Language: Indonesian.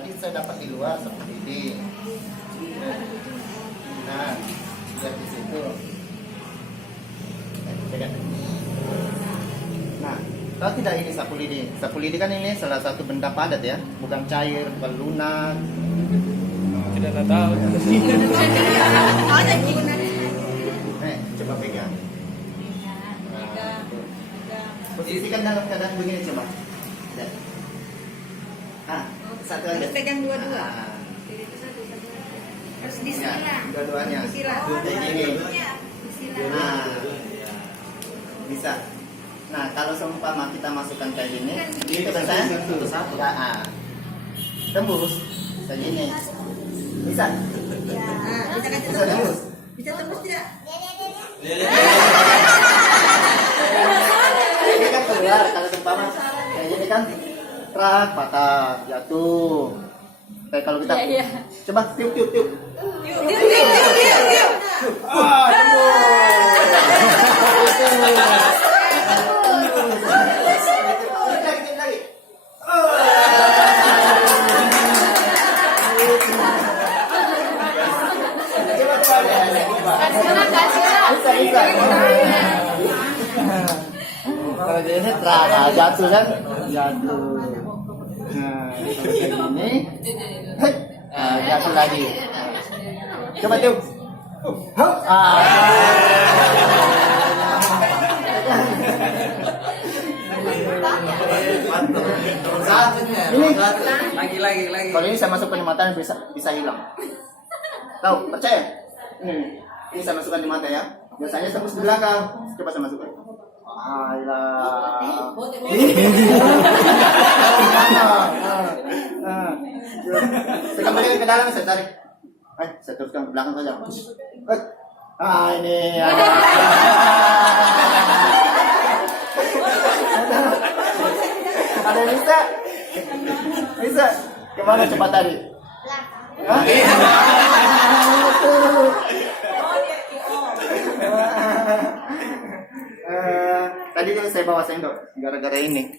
tadi saya dapat di luar seperti ini. Nah, lihat di situ. Pegang. Nah, kalau tidak ini sapu lidi. Sapu lidi kan ini salah satu benda padat ya, bukan cair, bukan lunak. Tidak tahu. Coba pegang. Posisikan dalam keadaan begini coba. Ah, satu aja. Pegang dua-dua. Harus Ya, disilang. dua-duanya. Disilang. Ini. Disilang. Nah, bisa. Nah, kalau seumpama kita masukkan kayak gini, itu kan saya satu-satu. Tembus kayak gini. Bisa. Nah, bisa kasih Bisa tembus. Bisa tembus tidak? Ini kan keluar kalau seumpama kayak gini kan trak patah jatuh. Kayak kalau kita coba tiup. Lagi. Bisa. Kalau ini jatuh kan, jatuh. Nah, kayak gini, jatuh lagi. Coba tiup. Ini Lagi. kalau ini saya masukkan di mata bisa hilang. Tahu? Percaya? Ini saya masukkan di mata ya. Biasanya tembus di belakang. Coba saya masukkan. Hilang. Saya kembalikan ke dalam, saya tarik. Saya teruskan ke belakang saja. Ini ada. Ada yang bisa. Kemana coba tadi? Hah? Tadi saya bawa sendok gara-gara ini.